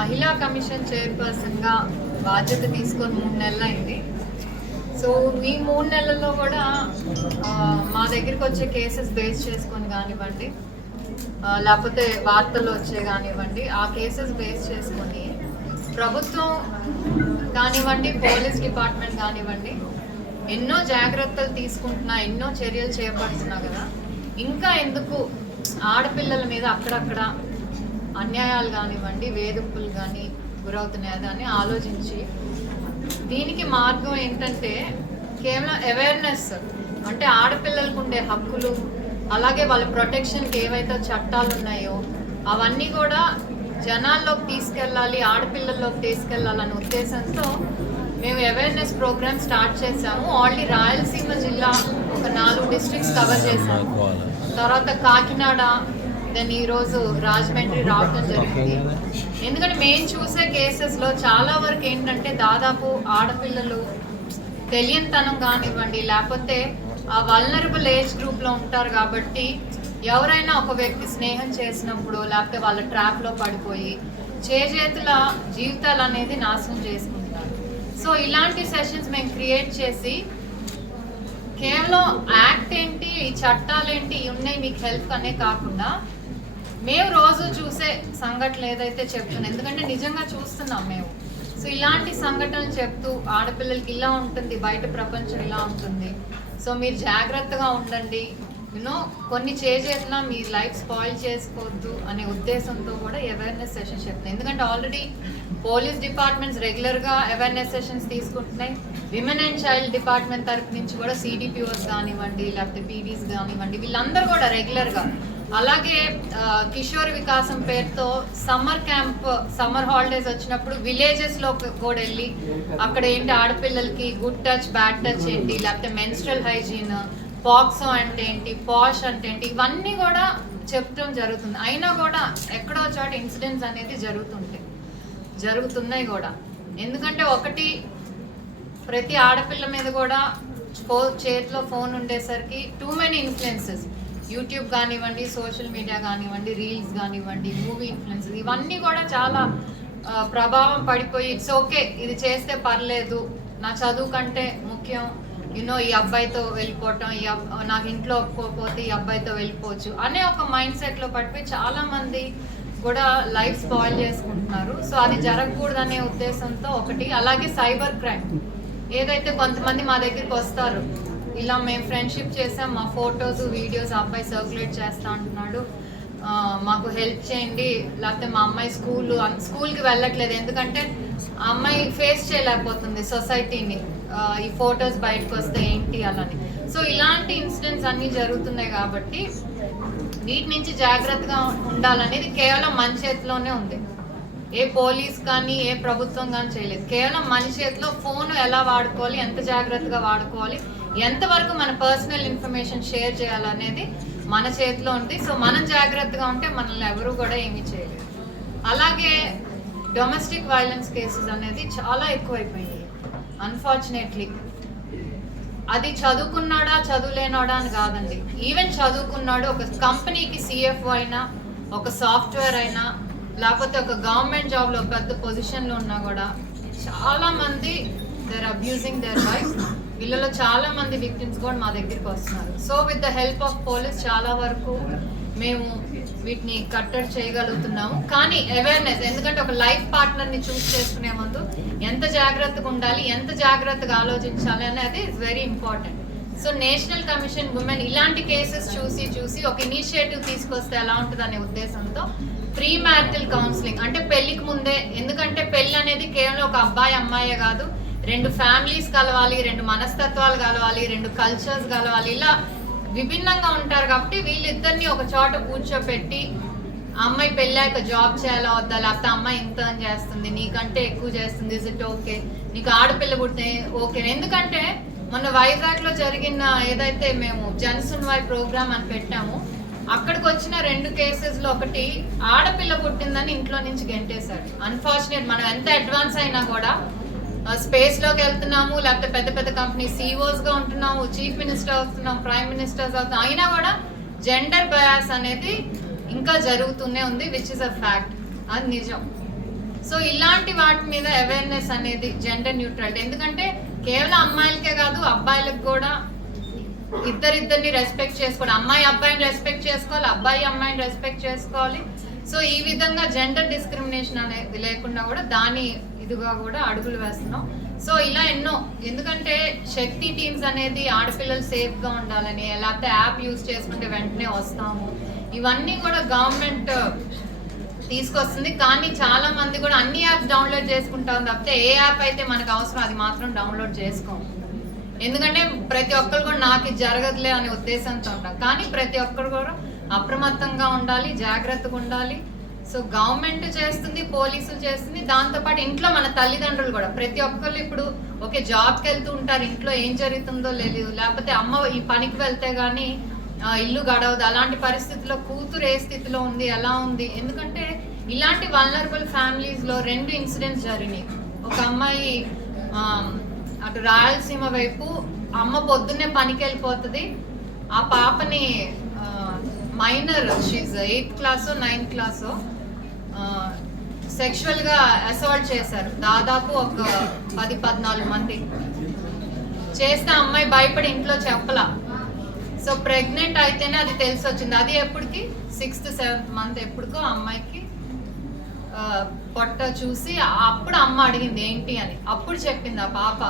మహిళా కమిషన్ చైర్పర్సన్గా బాధ్యత తీసుకొని మూడు నెలలు అయింది. సో ఈ మూడు నెలల్లో కూడా మా దగ్గరికి వచ్చే కేసెస్ బేస్ చేసుకొని కానివ్వండి లేకపోతే వార్తలు వచ్చే కానివ్వండి ఆ కేసెస్ బేస్ చేసుకొని ప్రభుత్వం కానివ్వండి పోలీస్ డిపార్ట్మెంట్ కానివ్వండి ఎన్నో జాగ్రత్తలు తీసుకుంటున్నా ఎన్నో చర్యలు చేపడుతున్నా కదా ఇంకా ఎందుకు ఆడపిల్లల మీద అక్కడక్కడ అన్యాయాలు కానివ్వండి వేధింపులు కానీ గురవుతున్నాయి అని ఆలోచించి దీనికి మార్గం ఏంటంటే కేవలం అవేర్నెస్ అంటే ఆడపిల్లలకు ఉండే హక్కులు అలాగే వాళ్ళ ప్రొటెక్షన్కి ఏవైతే చట్టాలు ఉన్నాయో అవన్నీ కూడా జనాల్లోకి తీసుకెళ్ళాలి ఆడపిల్లల్లోకి తీసుకెళ్ళాలనే ఉద్దేశంతో మేము అవేర్నెస్ ప్రోగ్రామ్ స్టార్ట్ చేసాము ఆల్రెడీ రాయలసీమ జిల్లా ఒక నాలుగు డిస్ట్రిక్ట్స్ కవర్ చేసాము తర్వాత కాకినాడ దెన్ ఈరోజు రాజమండ్రి రావడం జరిగింది. ఎందుకంటే మేము చూసే కేసెస్లో చాలా వరకు ఏంటంటే దాదాపు ఆడపిల్లలు తెలియనితనం కానివ్వండి లేకపోతే ఆ వల్నరబుల్ ఏజ్ గ్రూప్లో ఉంటారు కాబట్టి ఎవరైనా ఒక వ్యక్తి స్నేహం చేసినప్పుడు లేకపోతే వాళ్ళ ట్రాప్లో పడిపోయి చేజేతుల జీవితాలు అనేది నాశనం చేసుకుంటారు. సో ఇలాంటి సెషన్స్ మేము క్రియేట్ చేసి కేవలం యాక్ట్ ఏంటి ఈ చట్టాలు ఏంటి ఇవి ఉన్నాయి మీకు హెల్ప్ అనే కాకుండా మేము రోజు చూసే సంఘటనలు ఏదైతే చెప్తున్నాం ఎందుకంటే నిజంగా చూస్తున్నాం మేము. సో ఇలాంటి సంఘటనలు చెప్తూ ఆడపిల్లలకి ఇలా ఉంటుంది బయట ప్రపంచం ఇలా ఉంటుంది. సో మీరు జాగ్రత్తగా ఉండండి. యూనో కొన్ని చేసేట్లా మీ లైఫ్ స్పాయిల్ చేసుకోవద్దు అనే ఉద్దేశంతో కూడా అవేర్నెస్ సెషన్స్ చెప్తాయి ఎందుకంటే ఆల్రెడీ పోలీస్ డిపార్ట్మెంట్స్ రెగ్యులర్గా అవేర్నెస్ సెషన్స్ తీసుకుంటున్నాయి. విమెన్ అండ్ చైల్డ్ డిపార్ట్మెంట్ తరపు నుంచి కూడా సిడిపిఓస్ కానివ్వండి లేకపోతే పీడీస్ కానివ్వండి వీళ్ళందరూ కూడా రెగ్యులర్గా అలాగే కిషోర్ వికాసం పేరుతో సమ్మర్ క్యాంప్ సమ్మర్ హాలిడేస్ వచ్చినప్పుడు విలేజెస్లో కూడా వెళ్ళి అక్కడ ఏంటి ఆడపిల్లలకి గుడ్ టచ్ బ్యాడ్ టచ్ ఏంటి లేకపోతే మెన్స్ట్రల్ హైజీన్ పాక్సో అంటే ఏంటి? పాష్ అంటే ఏంటి? ఇవన్నీ కూడా చెప్పడం జరుగుతుంది. అయినా కూడా ఎక్కడో చోట ఇన్సిడెంట్స్ అనేది జరుగుతుంటాయి. జరుగుతున్నాయి కూడా. ఎందుకంటే ఒకటి ప్రతి ఆడపిల్ల మీద కూడా ఫో చేతిలో ఫోన్ ఉండేసరికి టూ మెనీ ఇన్ఫ్లుయెన్సెస్ యూట్యూబ్ కానివ్వండి సోషల్ మీడియా కానివ్వండి రీల్స్ కానివ్వండి మూవీ ఇన్ఫ్లుయెన్సెస్ ఇవన్నీ కూడా చాలా ప్రభావం పడిపోయి ఇట్స్ ఓకే ఇది చేస్తే పర్లేదు. నా చదువు కంటే ముఖ్యం. యూనో ఈ అబ్బాయితో వెళ్ళిపోవటం ఈ నాకు ఇంట్లో ఒప్పుకోకపోతే ఈ అబ్బాయితో వెళ్ళిపోవచ్చు అనే ఒక మైండ్ సెట్లో పడిపోయి చాలా మంది కూడా లైఫ్ స్పాయిల్ చేసుకుంటున్నారు. సో అది జరగకూడదు అనే ఉద్దేశంతో ఒకటి అలాగే సైబర్ క్రైమ్. ఏదైతే కొంతమంది మా దగ్గరికి వస్తారు ఇలా మేము ఫ్రెండ్షిప్ చేసాం మా ఫొటోస్ వీడియోస్ అబ్బాయి సర్క్యులేట్ చేస్తా అంటున్నాడు. మాకు హెల్ప్ చేయండి. లేకపోతే మా అమ్మాయి స్కూల్ స్కూల్కి వెళ్ళట్లేదు. ఎందుకంటే ఆ అమ్మాయి ఫేస్ చేయలేకపోతుంది సొసైటీని. ఈ ఫొటోస్ బయటకు వస్తే ఏంటి అలాని సో ఇలాంటి ఇన్సిడెంట్స్ అన్నీ జరుగుతున్నాయి కాబట్టి వీటి నుంచి జాగ్రత్తగా ఉండాలనేది కేవలం మన చేతిలోనే ఉంది. ఏ పోలీస్ కానీ ఏ ప్రభుత్వం కానీ చేయలేదు. కేవలం మన చేతిలో ఫోన్ ఎలా వాడుకోవాలి ఎంత జాగ్రత్తగా వాడుకోవాలి ఎంతవరకు మన పర్సనల్ ఇన్ఫర్మేషన్ షేర్ చేయాలనేది మన చేతిలో ఉంది. సో మనం జాగ్రత్తగా ఉంటే మనల్ని ఎవరు కూడా ఏమీ చేయలేదు అలాగే డొమెస్టిక్ వైలెన్స్ కేసెస్ అనేది చాలా ఎక్కువైపోయాయి అన్ఫార్చునేట్లీ అది చదువుకున్నాడా చదువులేనాడా అని కాదండి. ఈవెన్ చదువుకున్నాడు ఒక కంపెనీకి సిఎఫ్ఓ అయినా ఒక సాఫ్ట్వేర్ అయినా లేకపోతే ఒక గవర్నమెంట్ జాబ్లో పెద్ద పొజిషన్లో ఉన్నా కూడా చాలామంది దేర్ అబ్యూజింగ్ దేర్ వైఫ్ వీళ్ళలో చాలా మంది విక్టిమ్స్ కూడా మా దగ్గరికి వస్తున్నారు. So with the help of police చాలా వరకు మేము వీటిని కట్టడి చేయగలుగుతున్నాము. కానీ అవేర్నెస్ ఎందుకంటే ఒక లైఫ్ పార్ట్నర్ని చూస్ చేసుకునే ముందు ఎంత జాగ్రత్తగా ఉండాలి ఎంత జాగ్రత్తగా ఆలోచించాలి అనేది is very important so national commission women ఇలాంటి కేసెస్ చూసి చూసి ఒక ఇనిషియేటివ్ తీసుకొస్తే ఎలా ఉంటుంది అనే ఉద్దేశంతో ప్రీ మ్యారిటల్ కౌన్సిలింగ్ అంటే పెళ్ళికి ముందే ఎందుకంటే పెళ్ళి అనేది కేవలం ఒక అబ్బాయి అమ్మాయే కాదు రెండు ఫ్యామిలీస్ కలవాలి రెండు మనస్తత్వాలు కలవాలి రెండు కల్చర్స్ కలవాలి ఇలా విభిన్నంగా ఉంటారు కాబట్టి వీళ్ళిద్దరిని ఒక చోట కూర్చోపెట్టి అమ్మాయి పెళ్ళాక జాబ్ చేయాలా వద్దా? లేకపోతే అమ్మాయి ఇంత అని చేస్తుంది నీకంటే ఎక్కువ చేస్తుంది ఇస్ ఇట్ ఓకే నీకు ఆడపిల్ల పుట్టిన ఓకే ఎందుకంటే మొన్న వైజాగ్లో జరిగిన ఏదైతే మేము జనసున్వాయ్ ప్రోగ్రామ్ అని పెట్టాము అక్కడికి వచ్చిన రెండు కేసెస్లో ఒకటి ఆడపిల్ల పుట్టిందని ఇంట్లో నుంచి గెంటేశారు. అన్ఫార్చునేట్ మనం ఎంత అడ్వాన్స్ అయినా కూడా స్పేస్లోకి వెళ్తున్నాము లేకపోతే పెద్ద పెద్ద కంపెనీ సిఇఓస్గా ఉంటున్నాము చీఫ్ మినిస్టర్ అవుతున్నాం ప్రైమ్ మినిస్టర్స్ అవుతున్నాం. అయినా కూడా జెండర్ బయాస్ అనేది ఇంకా జరుగుతూనే ఉంది విచ్ ఇస్ అ ఫ్యాక్ట్ అది నిజం. సో ఇలాంటి వాటి మీద అవేర్నెస్ అనేది జెండర్ న్యూట్రల్ ఎందుకంటే కేవలం అమ్మాయిలకే కాదు అబ్బాయిలకు కూడా ఇద్దరిద్దరిని రెస్పెక్ట్ చేసుకోవాలి. అమ్మాయి అబ్బాయిని రెస్పెక్ట్ చేసుకోవాలి అబ్బాయి అమ్మాయిని రెస్పెక్ట్ చేసుకోవాలి. సో ఈ విధంగా జెండర్ డిస్క్రిమినేషన్ అనేది లేకుండా కూడా దాని ఇదిగా కూడా అడుగులు వేస్తున్నాం. సో ఇలా ఎన్నో ఎందుకంటే శక్తి టీమ్స్ అనేది ఆడపిల్లలు సేఫ్గా ఉండాలని లేకపోతే యాప్ యూజ్ చేసుకుంటే వెంటనే వస్తాము. ఇవన్నీ కూడా గవర్నమెంట్ తీసుకొస్తుంది. కానీ చాలా మంది కూడా అన్ని యాప్స్ డౌన్లోడ్ చేసుకుంటాం తప్పితే ఏ యాప్ అయితే మనకు అవసరం అది మాత్రం డౌన్లోడ్ చేసుకోము. ఎందుకంటే ప్రతి ఒక్కరు కూడా నాకు ఇది జరగదులే అనే ఉద్దేశంతో ఉంటాం కానీ ప్రతి ఒక్కరు కూడా అప్రమత్తంగా ఉండాలి జాగ్రత్తగా ఉండాలి. సో గవర్నమెంట్ చేస్తుంది పోలీసులు చేస్తుంది దాంతోపాటు ఇంట్లో మన తల్లిదండ్రులు కూడా. ప్రతి ఒక్కళ్ళు ఇప్పుడు ఓకే జాబ్కి వెళ్తూ ఉంటారు ఇంట్లో ఏం జరుగుతుందో లేదు లేకపోతే అమ్మ ఈ పనికి వెళ్తే కానీ ఇల్లు గడవదు. అలాంటి పరిస్థితిలో కూతురు ఏ స్థితిలో ఉంది ఎలా ఉంది? ఎందుకంటే ఇలాంటి వల్నరబుల్ ఫ్యామిలీస్లో రెండు ఇన్సిడెంట్స్ జరిగినాయి. ఒక అమ్మాయి అటు రాయలసీమ వైపు అమ్మ పొద్దున్నే పనికి వెళ్ళిపోతుంది ఆ పాపని minor she's eighth class ninth class సెక్షువల్గా assault చేశారు. దాదాపు ఒక పది పద్నాలుగు మంది. చేస్తే అమ్మాయి భయపడి ఇంట్లో చెప్పలా. సో ప్రెగ్నెంట్ అయితేనే అది తెలిసి వచ్చింది అది ఎప్పటికి? సిక్స్త్ సెవెంత్ మంత్ ఎప్పటికో అమ్మాయికి పొట్ట చూసి అప్పుడు అమ్మ అడిగింది ఏంటి అని. అప్పుడు చెప్పింది ఆ పాప.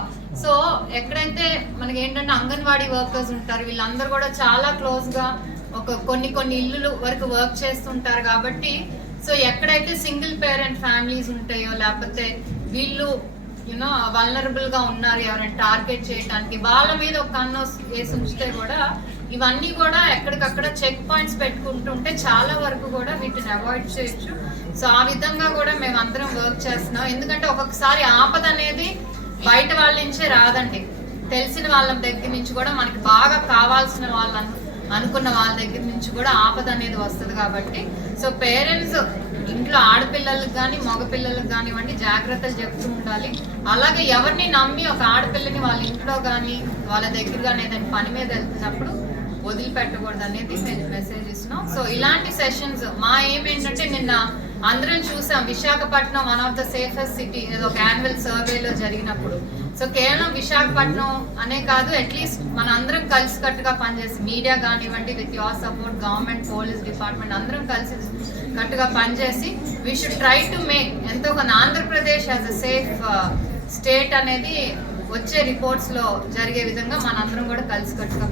సో ఎక్కడైతే మనకి ఏంటంటే అంగన్వాడీ వర్కర్స్ ఉంటారు వీళ్ళందరూ కూడా చాలా క్లోజ్గా ఒక కొన్ని కొన్ని ఇల్లులు వరకు వర్క్ చేస్తుంటారు కాబట్టి సో ఎక్కడైతే సింగిల్ పేరెంట్ ఫ్యామిలీస్ ఉంటాయో లేకపోతే వీళ్ళు యూనో వల్నరబుల్గా ఉన్నారు ఎవరైనా టార్గెట్ చేయడానికి వాళ్ళ మీద ఒక కన్ను వేసి ఉంచితే కూడా ఇవన్నీ కూడా ఎక్కడికక్కడ చెక్ పాయింట్స్ పెట్టుకుంటుంటే చాలా వరకు కూడా వీటిని అవాయిడ్ చేయొచ్చు. సో ఆ విధంగా కూడా మేము అందరం వర్క్ చేస్తున్నాం. ఎందుకంటే ఒక్కొక్కసారి ఆపద అనేది బయట వాళ్ళ నుంచే రాదండి. తెలిసిన వాళ్ళ దగ్గర నుంచి కూడా మనకి బాగా కావాల్సిన వాళ్ళను అనుకున్న వాళ్ళ దగ్గర నుంచి కూడా ఆపద అనేది వస్తుంది కాబట్టి. సో పేరెంట్స్ ఇంట్లో ఆడపిల్లలకు కానీ మగపిల్లలకు కానివ్వండి జాగ్రత్తలు చెప్తూ ఉండాలి. అలాగే ఎవరిని నమ్మి ఒక ఆడపిల్లని వాళ్ళ ఇంట్లో కానీ వాళ్ళ దగ్గర కానీ ఏదైనా పని మీద వెళ్తున్నప్పుడు వదిలిపెట్టకూడదు అనేది నేను మెసేజ్ ఇస్తున్నాం. సో ఇలాంటి సెషన్స్ మా ఏం ఏంటంటే నిన్న అందరం చూసాం. Visakhapatnam one of the safest city ఏదో ఒక యాన్యువల్ సర్వేలో జరిగినప్పుడు. సో కేవలం విశాఖపట్నం అనే కాదు అట్లీస్ట్ మన అందరం కలిసి కట్టుగా పనిచేసి మీడియా కానివ్వండి with your support government police department అందరం కలిసి కట్టుగా పనిచేసి we should try to make ఎంతో కొంత Andhra Pradesh as a safe state అనేది వచ్చే రిపోర్ట్స్లో జరిగే విధంగా మనందరం కూడా కలిసి కట్టుగా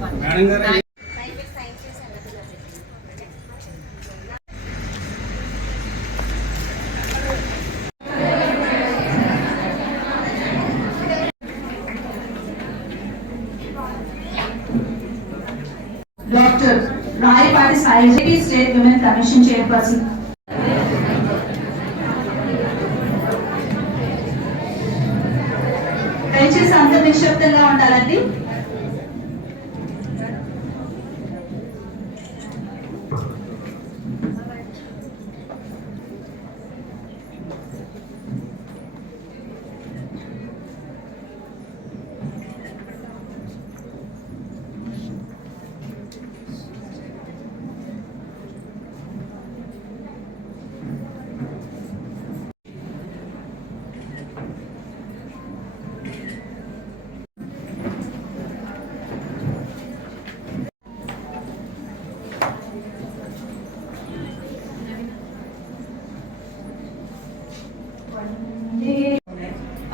doctor Rayapati Sai state women commission chairperson. దయచేసి అంత నిశ్శబ్దంగా ఉండాలండి.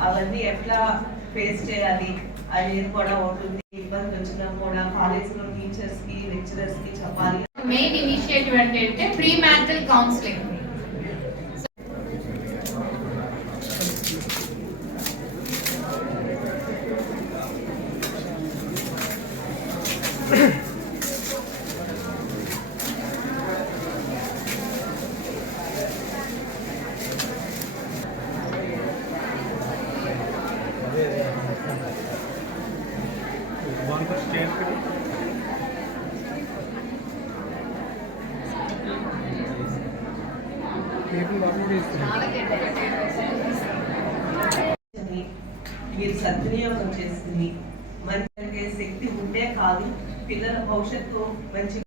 అవన్నీ ఎట్లా ఫేస్ చేయాలి? అనేది కూడా ఉంటుంది. ఇబ్బంది వచ్చినా కూడా కాలేజ్లో టీచర్స్కి లెక్చరర్స్కి చెప్పాలి. మెయిన్ ఇనిషియేటివ్ అంటే ప్రీ మ్యారిటల్ కౌన్సిలింగ్ మీరు సద్వినియోగం చేసుకుని మంచి శక్తి ఉండే కాదు పిల్లల భవిష్యత్తు మంచి